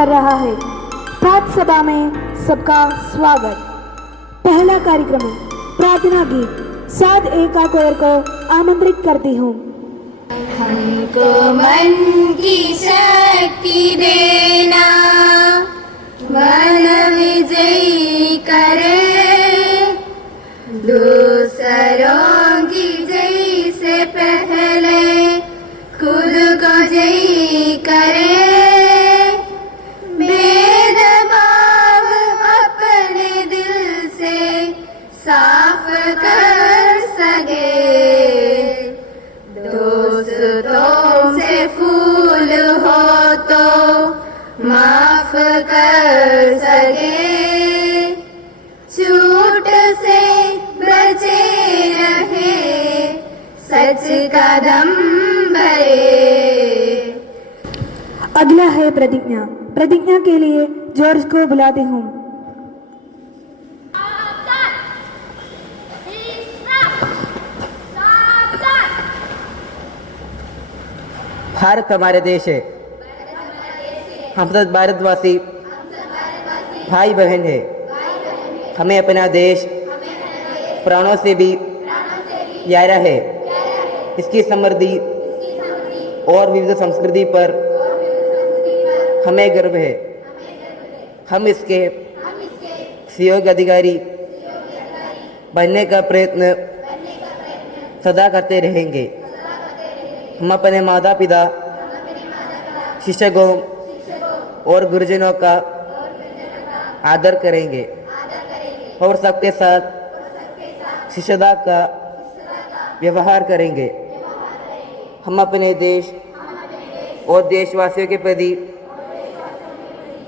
कर रहा है। प्रार्थना सभा में सबका स्वागत। पहला कार्यक्रम प्रार्थना गीत। साथ एका कोयर को आमंत्रित करती हूँ। हमको मन की शक्ति देना, मन विजयी करे, दूसरों की जय से पहले खुद को जयी करे, भेदभाव अपने दिल से साफ कर सके, दोस्तों से फूल हो तो माफ कर सके, झूठ से बचे रहे, सच का दम भरे। अगला है प्रतिज्ञा। प्रतिज्ञा के लिए जॉर्ज को बुलाती हूँ। भारत हमारे देश है, हम सब भारतवासी भाई बहन है। हमें अपना देश प्राणों से भी प्यारा है। इसकी समृद्धि और विविध संस्कृति पर हमें गर्व है। हम इसके सहयोग अधिकारी बनने का प्रयत्न सदा करते रहेंगे। हम अपने माता पिता, शिक्षकों और गुरुजनों का आदर करेंगे और सबके साथ शिष्टता का व्यवहार करेंगे। हम अपने देश और देशवासियों के प्रति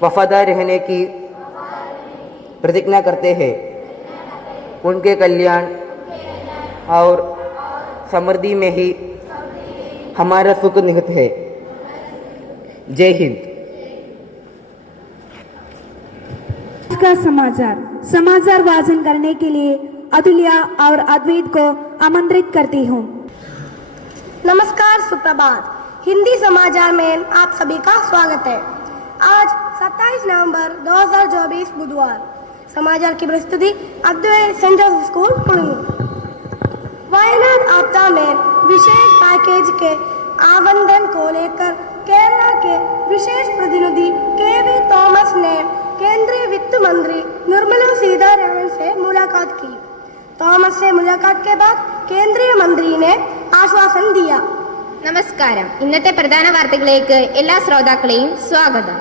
वफादार रहने की प्रतिज्ञा करते हैं। उनके कल्याण और समृद्धि में ही हमारा सुख निहित है। जय हिंद। का समाचार वाचन करने के लिए अतुल्या और अद्वैत को आमंत्रित करती हूँ। नमस्कार, सुप्रभात। हिंदी समाचार में आप सभी का स्वागत है। आज 27 नवंबर 2024 बुधवार। समाचार की प्रस्तुति अद्वैत सेंट जोसेफ स्कूल पुलिंग। वायनाड आपदा में विशेष पैकेज के आवंटन को लेकर केरला के विशेष प्रतिनिधि के.वी. थॉमस ने केंद्रीय वित्त मंत्री निर्मला सीतारमण से मुलाकात की। थॉमस से मुलाकात के बाद केंद्रीय मंत्री ने ആശ്വാസം दिया। നമസ്കാരം. ഇന്നത്തെ പ്രധാന വാർത്തകളിലേക്ക് എല്ലാ ശ്രോതാക്കളെയും സ്വാഗതം.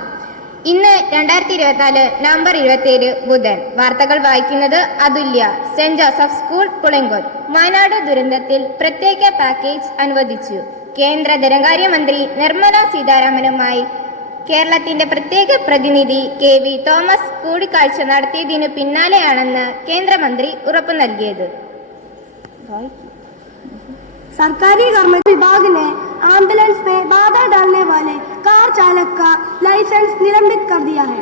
ഇന്ന് 2024 നവംബർ 27 ബുധൻ. വാർത്തകൾ വായിക്കുന്നത് Athulya. Saint Joseph school Pulinkol. Wayanad ദുരന്തത്തിൽ പ്രത്യേക പാക്കേജ് അനുവദിച്ചു. കേന്ദ്ര ധനകാര്യമന്ത്രി നിർമ്മല സീതാരാമനുമായി കേരളത്തിന്റെ പ്രത്യേക പ്രതിനിധി കെ.വി. തോമസ് കൂടിക്കാഴ്ച നടത്തിയതിനു പിന്നാലെയാണെന്ന് കേന്ദ്രമന്ത്രി ഉറപ്പു നൽകിയത്. सरकारी कर्मचारी विभाग ने एम्बुलेंस में बाधा डालने वाले कार चालक का लाइसेंस निलंबित कर दिया है.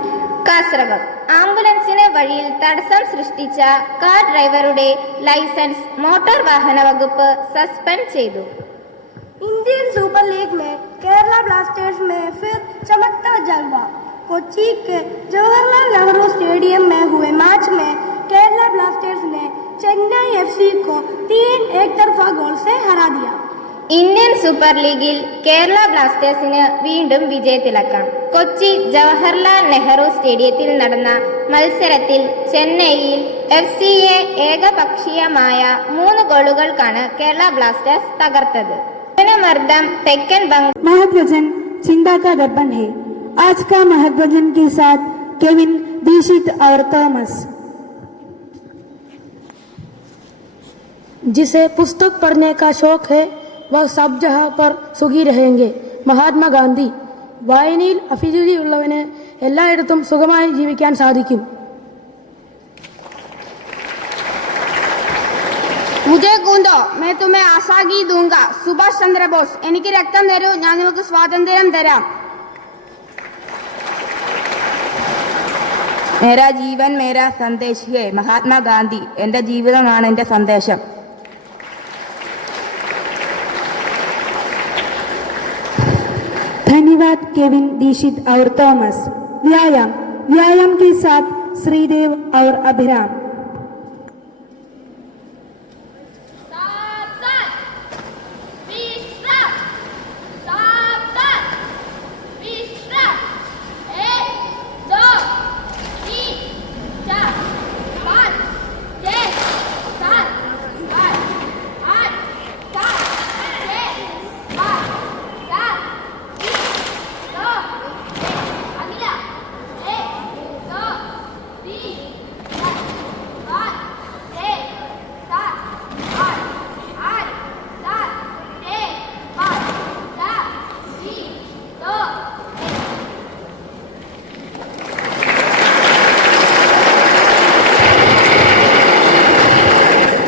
കാസർഗോഡ്. ആംബുലൻസിന് വഴിയിൽ തടസ്സം സൃഷ്ടിച്ച കാർ ഡ്രൈവറുടെ ലൈസൻസ് മോട്ടോർ വാഹന വകുപ്പ് സസ്പെൻഡ് ചെയ്തു. इंडियन सुपर लीग में केरला ब्लास्टर्स में फिर चमकता जलवा. कोच्चि के जवाहरलाल नेहरू स्टेडियम में हुए मैच में केरला ब्लास्टर्स ने चेन्नई एफसी को 3 एकतरफा गोल से हरा दिया. ഇന്ത്യൻ സൂപ്പർ ലീഗിൽ കേരള ബ്ലാസ്റ്റേഴ്സിന് വീണ്ടും വിജയത്തിളക്കം. കൊച്ചി ജവഹർലാൽ നെഹ്റു സ്റ്റേഡിയത്തിൽ നടന്ന മത്സരത്തിൽ ചെന്നൈയിൽ എഫ്സിയെ ഏകപക്ഷീയമായ 3 ഗോളുകൾക്കാണ് കേരള ബ്ലാസ്റ്റേഴ്സ് തകർത്തത്. ന്യൂനമർദ്ദം തെക്കൻ ബംഗാൾ. महत्वजन चिंता का दर्पण है। आज का महत्वजन के साथ केविन, दीक्षित और थॉमस। जिसे पुस्तक पढ़ने का शौक है वह सब जहाँ पर सुखी रहेंगे. മഹാത്മാ ഗാന്ധി. വായനയിൽ അഭിരുചിയുള്ളവന് എല്ലായിടത്തും സുഖമായി ജീവിക്കാൻ സാധിക്കും. मुझे कूदो, मैं तुम्हें आजादी दूंगा. സുഭാഷ് ചന്ദ്രബോസ്. എനിക്ക് രക്തം തരൂ, ഞാൻ നിങ്ങൾക്ക് സ്വാതന്ത്ര്യം തരാം. मेरा जीवन मेरा संदेश है. महात्मा गांधी. എൻ്റെ ജീവിതമാണ് എൻ്റെ സന്ദേശം. धन्यवाद केविन, दीक्षित और थॉमस. व्यायाम व्यायाम के साथ श्रीदेव और अभिराम।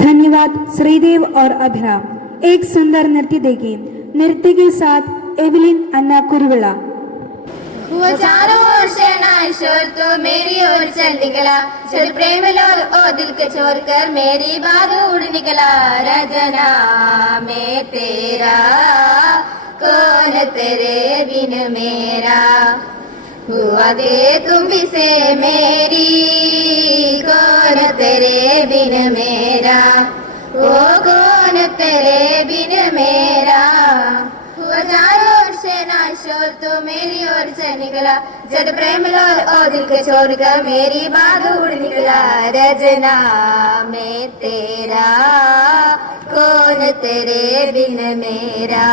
धन्यवाद श्रीदेव और अभिराम। एक सुंदर नृत्य देखिए। नृत्य के साथ एवलिन अन्ना कुरुविला। वो चारों ओर शहनाई शोर तो मेरी ओर चल निकला, चल प्रेम लोर ओ दिल के छोड़ कर मेरी बात उड़ निकला। रजना में तेरा कौन तेरे बिन मेरा, हुआ दे तुम भी से मेरी कौन तेरे बिन मेरा, वो कौन तेरे बिन मेरा। हुआ चारों ओर शहनाई शोर तो मेरी ओर से निकला, जब प्रेम लोर ओ दिल के छोड़ कर मेरी बात उड़ निकला। रजना में तेरा कौन तेरे बिन मेरा,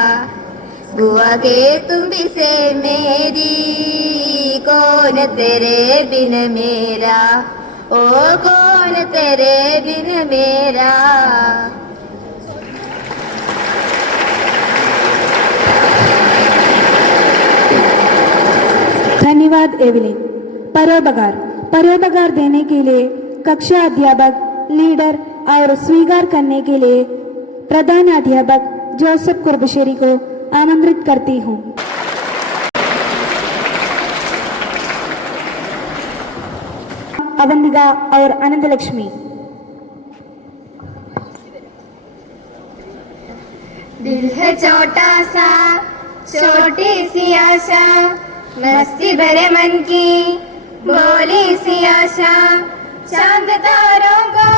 हुआ के तुम भी से मेरी कौन तेरे बिन मेरा, ओ कौन तेरे बिन मेरा। धन्यवाद एवलिन। परोपकार परोपकार देने के लिए कक्षा अध्यापक, लीडर और स्वीकार करने के लिए प्रधान अध्यापक जोसेफ कुर्बश्शेरी को आमंत्रित करती हूँ। अवंतिका और अनंतलक्ष्मी। दिल है छोटा सा छोटी सी आशा, मस्ती भरे मन की भोली सी आशा, चांद तारों को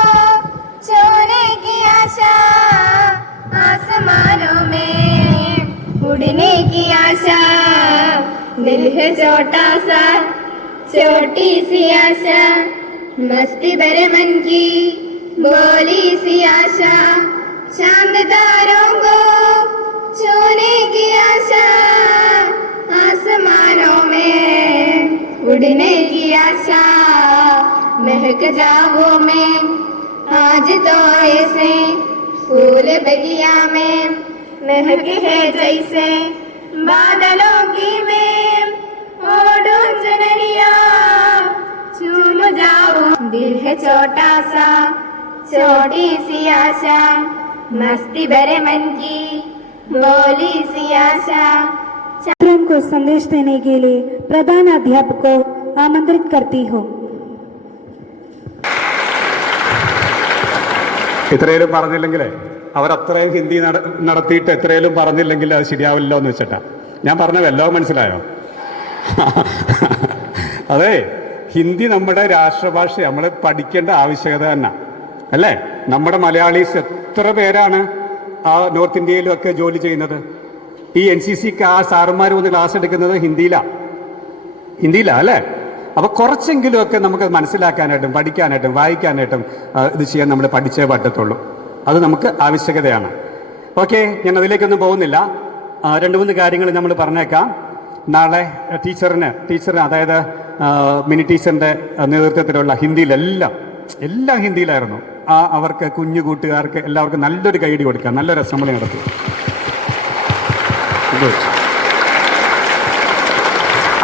छूने की आशा, आसमानों में उड़ने की आशा। दिल है छोटा सा छोटी सी आशा, मस्ती भरे मन की भोली सी आशा, चांद तारों को छूने की आशा, आसमानों में उड़ने की आशा। महक जाओ में आज तो ऐसे फूल बगिया में महक है जैसे बादलों की में ओढ़ो चुनरिया, झूम जाओ। दिल है छोटा सा छोटी सी आशा, मस्ती भरे मन की भोली सी आशा। छात्रों को संदेश देने के लिए प्रधान अध्यापक को आमंत्रित करती हूँ। ഇത്രയും പറഞ്ഞില്ലെങ്കിലേ അവരത്രയും ഹിന്ദി നടത്തിയിട്ട് എത്രയും പറഞ്ഞില്ലെങ്കിൽ അത് ശരിയാവില്ലോ എന്ന് വെച്ചിട്ടാ ഞാൻ പറഞ്ഞ വല്ലതും മനസ്സിലായോ? അതെ, ഹിന്ദി നമ്മുടെ രാഷ്ട്രഭാഷ, നമ്മൾ പഠിക്കേണ്ട ആവശ്യകത തന്നെ അല്ലേ? നമ്മുടെ മലയാളീസ് എത്ര പേരാണ് ആ നോർത്ത് ഇന്ത്യയിലും ഒക്കെ ജോലി ചെയ്യുന്നത്? ഈ NCCക്ക് ആ സാറന്മാർ വന്ന് ക്ലാസ് എടുക്കുന്നത് ഹിന്ദിയിലാ അല്ലേ? അപ്പോൾ കുറച്ചെങ്കിലും ഒക്കെ നമുക്ക് മനസ്സിലാക്കാനായിട്ടും പഠിക്കാനായിട്ടും വായിക്കാനായിട്ടും ഇത് ചെയ്യാൻ നമ്മൾ പഠിച്ചേ പറ്റത്തുള്ളൂ. അത് നമുക്ക് ആവശ്യകതയാണ്. ഓക്കെ, ഞാൻ അതിലേക്കൊന്നും പോകുന്നില്ല. 2-3 കാര്യങ്ങൾ നമ്മൾ പറഞ്ഞേക്കാം. നാളെ ടീച്ചറിന് അതായത് മിനി ടീച്ചറിൻ്റെ നേതൃത്വത്തിലുള്ള എല്ലാം ഹിന്ദിയിലായിരുന്നു. അവർക്ക് കുഞ്ഞു കൂട്ടുകാർക്ക് എല്ലാവർക്കും നല്ലൊരു കൈയടി കൊടുക്കുക, നല്ലൊരു അസംബ്ലി നടത്തി.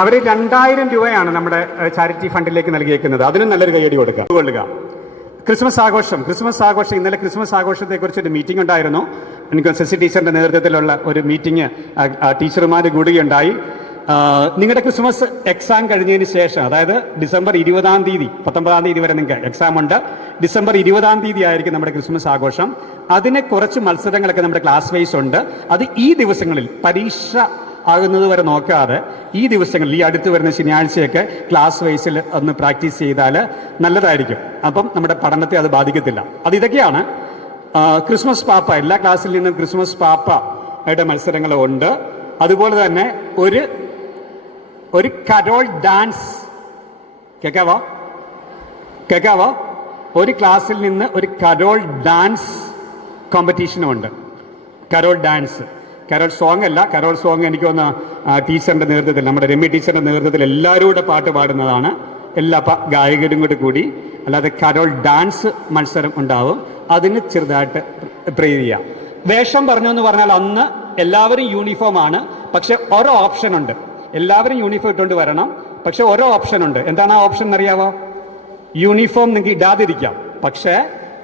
അവർ 2000 രൂപയാണ് നമ്മുടെ ചാരിറ്റി ഫണ്ടിലേക്ക് നൽകിയേക്കുന്നത്. അതിനും നല്ലൊരു കൈയടി കൊടുക്കുക. ക്രിസ്മസ് ആഘോഷം ഇന്നലെ ക്രിസ്മസ് ആഘോഷത്തെക്കുറിച്ചൊരു മീറ്റിംഗ് ഉണ്ടായിരുന്നു. എനിക്ക് സെസി ടീച്ചറിൻ്റെ നേതൃത്വത്തിലുള്ള ഒരു മീറ്റിംഗ് ടീച്ചർമാർ കൂടുകയുണ്ടായി. നിങ്ങളുടെ ക്രിസ്മസ് എക്സാം കഴിഞ്ഞതിന് ശേഷം, അതായത് ഡിസംബർ 20-ാം തീയതി 19-ാം തീയതി വരെ നിങ്ങൾക്ക് എക്സാം ഉണ്ട്. ഡിസംബർ 20-ാം തീയതി ആയിരിക്കും നമ്മുടെ ക്രിസ്മസ് ആഘോഷം. അതിന് കുറച്ച് മത്സരങ്ങളൊക്കെ നമ്മുടെ ക്ലാസ് വൈസ് ഉണ്ട്. അത് ഈ ദിവസങ്ങളിൽ പരീക്ഷ ആകുന്നത് വരെ നോക്കാതെ ഈ ദിവസങ്ങളിൽ ഈ അടുത്ത് വരുന്ന ശനിയാഴ്ചയൊക്കെ ക്ലാസ് വൈസിൽ ഒന്ന് പ്രാക്ടീസ് ചെയ്താൽ നല്ലതായിരിക്കും. അപ്പം നമ്മുടെ പഠനത്തെ അത് ബാധിക്കത്തില്ല. ഇതൊക്കെയാണ് ക്രിസ്മസ് പാപ്പ. എല്ലാ ക്ലാസ്സിൽ നിന്നും ക്രിസ്മസ് പാപ്പയുടെ മത്സരങ്ങളുണ്ട്. അതുപോലെ തന്നെ ഒരു കരോൾ ഡാൻസ് കേൾക്കാവോ? ഒരു ക്ലാസ്സിൽ നിന്ന് ഒരു കരോൾ ഡാൻസ് കോമ്പറ്റീഷനും ഉണ്ട്. കരോൾ ഡാൻസ്, കരോൾ സോങ് അല്ല. കരോൾ സോങ് എനിക്ക് തോന്നുന്ന ടീച്ചറിന്റെ നേതൃത്വത്തിൽ, നമ്മുടെ രമ്യ ടീച്ചറിന്റെ നേതൃത്വത്തിൽ എല്ലാവരും കൂടെ പാട്ട് പാടുന്നതാണ്, എല്ലാ ഗായകരും കൂടി. അല്ലാതെ കരോൾ ഡാൻസ് മത്സരം ഉണ്ടാവും. അതിന് ചെറുതായിട്ട് പ്രേ ചെയ്യാം. വേഷം പറഞ്ഞു എന്ന് പറഞ്ഞാൽ അന്ന് എല്ലാവരും യൂണിഫോം ആണ്. പക്ഷെ ഓരോ ഓപ്ഷൻ ഉണ്ട്. എല്ലാവരും യൂണിഫോം ഇട്ടുകൊണ്ട് വരണം. പക്ഷെ ഓരോ ഓപ്ഷൻ ഉണ്ട്. എന്താണ് ആ ഓപ്ഷൻ എന്നറിയാവോ? യൂണിഫോം നിങ്ങൾക്ക് ഇടാതിരിക്കാം. പക്ഷേ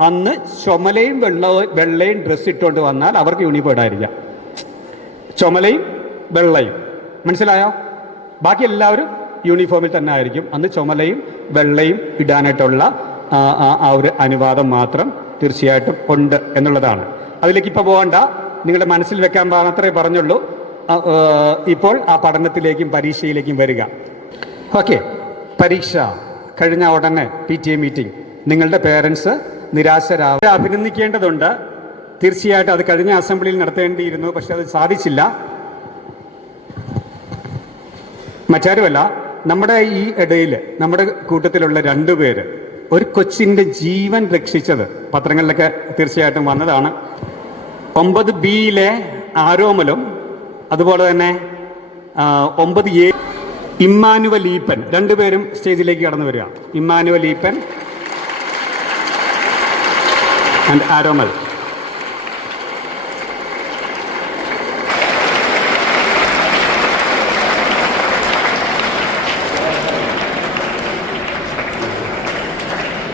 അന്ന് ചുമലയും വെള്ളയും ഡ്രസ്സ് ഇട്ടുകൊണ്ട് വന്നാൽ അവർക്ക് യൂണിഫോം ഇടാതിരിക്കാം. ചുമലയും വെള്ളയും, മനസ്സിലായോ? ബാക്കി എല്ലാവരും യൂണിഫോമിൽ തന്നെ ആയിരിക്കും. അന്ന് ചുമലയും വെള്ളയും ഇടാനായിട്ടുള്ള ആ ഒരു അനുവാദം മാത്രം തീർച്ചയായിട്ടും ഉണ്ട് എന്നുള്ളതാണ്. അതിലേക്ക് ഇപ്പോൾ പോകണ്ട, നിങ്ങളുടെ മനസ്സിൽ വെക്കാൻ മാത്രമേ പറഞ്ഞുള്ളൂ. ഇപ്പോൾ ആ പഠനത്തിലേക്കും പരീക്ഷയിലേക്കും വരിക. ഓക്കെ, പരീക്ഷ കഴിഞ്ഞ ഉടനെ PTA മീറ്റിംഗ്. നിങ്ങളുടെ പേരൻസ് നിരാശരാവ അഭിനന്ദിക്കേണ്ടതുണ്ട്. തീർച്ചയായിട്ടും അത് കഴിഞ്ഞ അസംബ്ലിയിൽ നടത്തേണ്ടിയിരുന്നു, പക്ഷെ അത് സാധിച്ചില്ല. മറ്റാരുമല്ല, നമ്മുടെ ഈ ഇടയിൽ നമ്മുടെ കൂട്ടത്തിലുള്ള 2 പേര് ഒരു കൊച്ചിൻ്റെ ജീവൻ രക്ഷിച്ചത് പത്രങ്ങളിലൊക്കെ തീർച്ചയായിട്ടും വന്നതാണ്. 9B ആരോമലും അതുപോലെ തന്നെ 9A ഇമ്മാനുവൽ ഈപ്പൻ, 2 പേരും സ്റ്റേജിലേക്ക് കടന്നു വരിക. ഇമ്മാനുവൽ ഈപ്പൻ ആൻഡ് ആരോമൽ.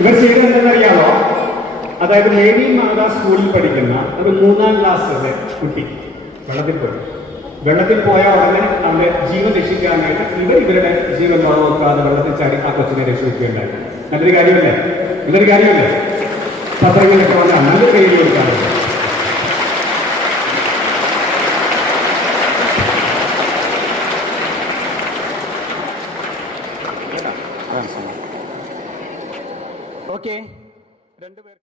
ഇവർ ചെയ്തത് എന്തെന്നറിയാമോ? അതായത് മേരി മാതാ സ്കൂളിൽ പഠിക്കുന്ന ഒരു 3ാം ക്ലാസ്സിലെ കുട്ടി വെള്ളത്തിൽ പോയ ഉടനെ അവന്റെ ജീവൻ രക്ഷിക്കാനായിട്ട് ഇവരുടെ ജീവൻ നോക്കാതെ വെള്ളത്തിൽ ചാടി ആ കൊച്ചിനെ രക്ഷിക്കുകയുണ്ടായി. നല്ലൊരു കാര്യമല്ലേ? പത്രങ്ങളിലൊക്കെ വന്നാൽ നല്ല പേര് കൊടുക്കാറുണ്ട്. ഓക്കെ, 2 പേർ